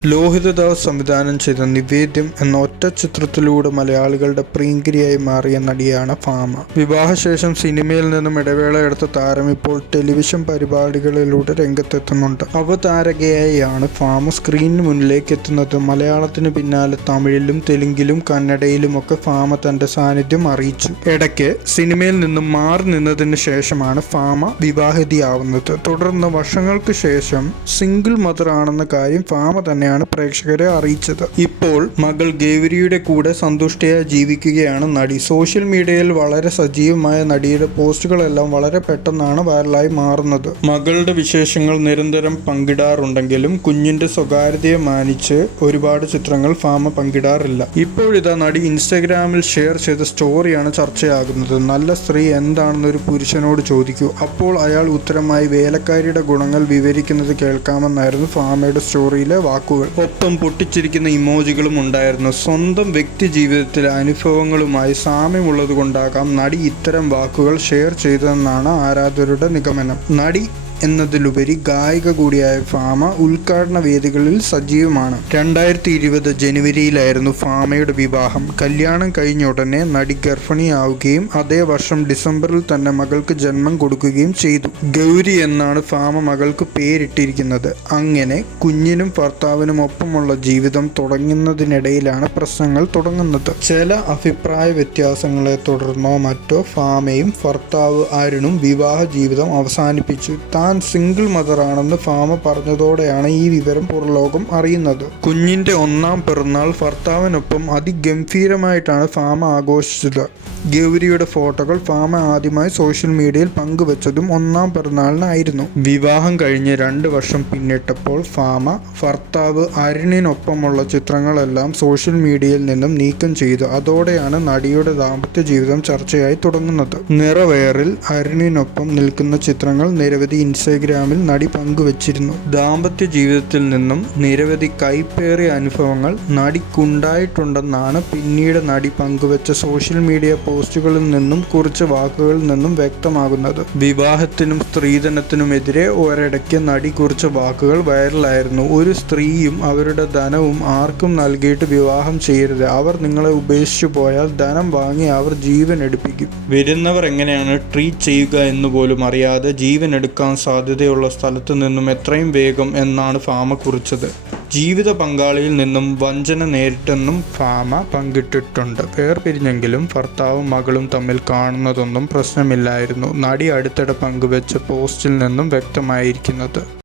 ലോഹിതദാസ് സംവിധാനം ചെയ്ത നിവേദ്യം എന്ന ഒറ്റ ചിത്രത്തിലൂടെ മലയാളികളുടെ പ്രിയങ്കരിയായി മാറിയ നടിയാണ് ഭാമ. വിവാഹശേഷം സിനിമയിൽ നിന്നും ഇടവേള എടുത്ത താരം ഇപ്പോൾ ടെലിവിഷൻ പരിപാടികളിലൂടെ രംഗത്തെത്തുന്നുണ്ട്. അവതാരകയായാണ് ഭാമ സ്ക്രീനിന് മുന്നിലേക്ക് എത്തുന്നത്. മലയാളത്തിന് പിന്നാലെ തമിഴിലും തെലുങ്കിലും കന്നഡയിലുമൊക്കെ ഭാമ തന്റെ സാന്നിധ്യം അറിയിച്ചു. ഇടയ്ക്ക് സിനിമയിൽ നിന്നും മാറി നിന്നതിന് ശേഷമാണ് ഭാമ വിവാഹിതയാവുന്നത്. തുടർന്ന് വർഷങ്ങൾക്ക് ശേഷം സിംഗിൾ മദർ ആണെന്ന കാര്യം ഭാമ തന്നെ പ്രേക്ഷകരെ അറിയിച്ചത്. ഇപ്പോൾ മകൾ ഗൗരിയുടെ കൂടെ സന്തുഷ്ടയായി ജീവിക്കുകയാണ് നടി. സോഷ്യൽ മീഡിയയിൽ വളരെ സജീവമായ നടിയുടെ പോസ്റ്റുകളെല്ലാം വളരെ പെട്ടെന്നാണ് വൈറലായി മാറുന്നത്. മകളുടെ വിശേഷങ്ങൾ നിരന്തരം പങ്കിടാറുണ്ടെങ്കിലും കുഞ്ഞിന്റെ സ്വകാര്യതയെ മാനിച്ച് ഒരുപാട് ചിത്രങ്ങൾ ഭാമ പങ്കിടാറില്ല. ഇപ്പോഴിതാ നടി ഇൻസ്റ്റഗ്രാമിൽ ഷെയർ ചെയ്ത സ്റ്റോറിയാണ് ചർച്ചയാകുന്നത്. നല്ല സ്ത്രീ എന്താണെന്ന് ഒരു പുരുഷനോട് ചോദിക്കൂ, അപ്പോൾ അയാൾ ഉത്തരമായി വേലക്കാരിയുടെ ഗുണങ്ങൾ വിവരിക്കുന്നത് കേൾക്കാമെന്നായിരുന്നു ഭാമയുടെ സ്റ്റോറിയിലെ വാക്കുകൾ. ഒപ്പം പൊട്ടിച്ചിരിക്കുന്ന ഇമോജികളും ഉണ്ടായിരുന്നു. സ്വന്തം വ്യക്തി ജീവിതത്തിലെ അനുഭവങ്ങളുമായി സാമ്യമുള്ളതുകൊണ്ടാകാം നടി ഇത്തരം വാക്കുകൾ ഷെയർ ചെയ്തതെന്നാണ് ആരാധകരുടെ നിഗമനം. നടി എന്നതിലുപരി ഗായിക കൂടിയായ ഭാമ ഉദ്ഘാടന വേദികളിൽ സജീവമാണ്. 2020 ജനുവരിയിലായിരുന്നു ഭാമയുടെ വിവാഹം. കല്യാണം കഴിഞ്ഞ ഉടനെ നടി ഗർഭിണിയാവുകയും അതേ വർഷം ഡിസംബറിൽ തന്നെ മകൾക്ക് ജന്മം കൊടുക്കുകയും ചെയ്തു. ഗൗരി എന്നാണ് ഭാമ മകൾക്ക് പേരിട്ടിരിക്കുന്നത്. അങ്ങനെ കുഞ്ഞിനും ഭർത്താവിനും ഒപ്പമുള്ള ജീവിതം തുടങ്ങുന്നതിനിടയിലാണ് പ്രശ്നങ്ങൾ തുടങ്ങുന്നത്. ചില അഭിപ്രായ വ്യത്യാസങ്ങളെ തുടർന്നോ മറ്റോ ഭാമയും ഭർത്താവ് അരുണും വിവാഹ ജീവിതം അവസാനിപ്പിച്ചു. താൻ സിംഗിൾ മദർ ആണെന്ന് ഭാമ പറഞ്ഞതോടെയാണ് ഈ വിവരം പുറലോകം അറിയുന്നത്. കുഞ്ഞിന്റെ 1ാം പിറന്നാൾ ഭർത്താവിനൊപ്പം അതിഗംഭീരമായിട്ടാണ് ഭാമ ആഘോഷിച്ചത്. ഗൗരിയുടെ ഫോട്ടോകൾ ഭാമ ആദ്യമായി സോഷ്യൽ മീഡിയയിൽ പങ്കുവച്ചതും 1ാം പിറന്നാളിനായിരുന്നു. വിവാഹം കഴിഞ്ഞ് 2 വർഷം പിന്നിട്ടപ്പോൾ ഭാമ ഭർത്താവ് അരുണിനൊപ്പമുള്ള ചിത്രങ്ങളെല്ലാം സോഷ്യൽ മീഡിയയിൽ നിന്നും നീക്കം ചെയ്തു. അതോടെയാണ് നടിയുടെ ദാമ്പത്യ ജീവിതം ചർച്ചയായി തുടങ്ങുന്നത്. നിറവേറിൽ അരുണിനൊപ്പം നിൽക്കുന്ന ചിത്രങ്ങൾ നിരവധി ഇൻസ്റ്റഗ്രാമിൽ നടി പങ്കുവച്ചിരുന്നു. ദാമ്പത്യ ജീവിതത്തിൽ നിന്നും നിരവധി കൈപ്പേറിയ അനുഭവങ്ങൾ നടിക്കുണ്ടായിട്ടുണ്ടെന്നാണ് പിന്നീട് നടി പങ്കുവച്ച സോഷ്യൽ മീഡിയ പോസ്റ്റുകളിൽ നിന്നും കുറിച്ച വാക്കുകളിൽ നിന്നും വ്യക്തമാകുന്നത്. വിവാഹത്തിനും സ്ത്രീധനത്തിനുമെതിരെ ഒരിടയ്ക്ക് നടി കുറിച്ച വാക്കുകൾ വൈറലായിരുന്നു. ഒരു സ്ത്രീയും അവരുടെ ധനവും ആർക്കും നൽകിയിട്ട് വിവാഹം ചെയ്യരുത്. അവർ നിങ്ങളെ ഉപേക്ഷിച്ചു പോയാൽ ധനം വാങ്ങി അവർ ജീവൻ എടുപ്പിക്കും. വരുന്നവർ എങ്ങനെയാണ് ട്രീറ്റ് ചെയ്യുക എന്നുപോലും അറിയാതെ ജീവൻ എടുക്കാൻ സാധ്യതയുള്ള സ്ഥലത്തു നിന്നും എത്രയും വേഗം എന്നാണ് ഭാമ കുറിച്ചത്. ജീവിത പങ്കാളിയിൽ നിന്നും വഞ്ചന നേരിട്ടെന്നും ഭാമ പങ്കിട്ടിട്ടുണ്ട്. വേർപിരിഞ്ഞെങ്കിലും ഭർത്താവും മകളും തമ്മിൽ കാണുന്നതൊന്നും പ്രശ്നമില്ലായിരുന്നു. നടി അടുത്തിടെ പങ്കുവെച്ച പോസ്റ്റിൽ നിന്നും വ്യക്തമായിരിക്കുന്നത്.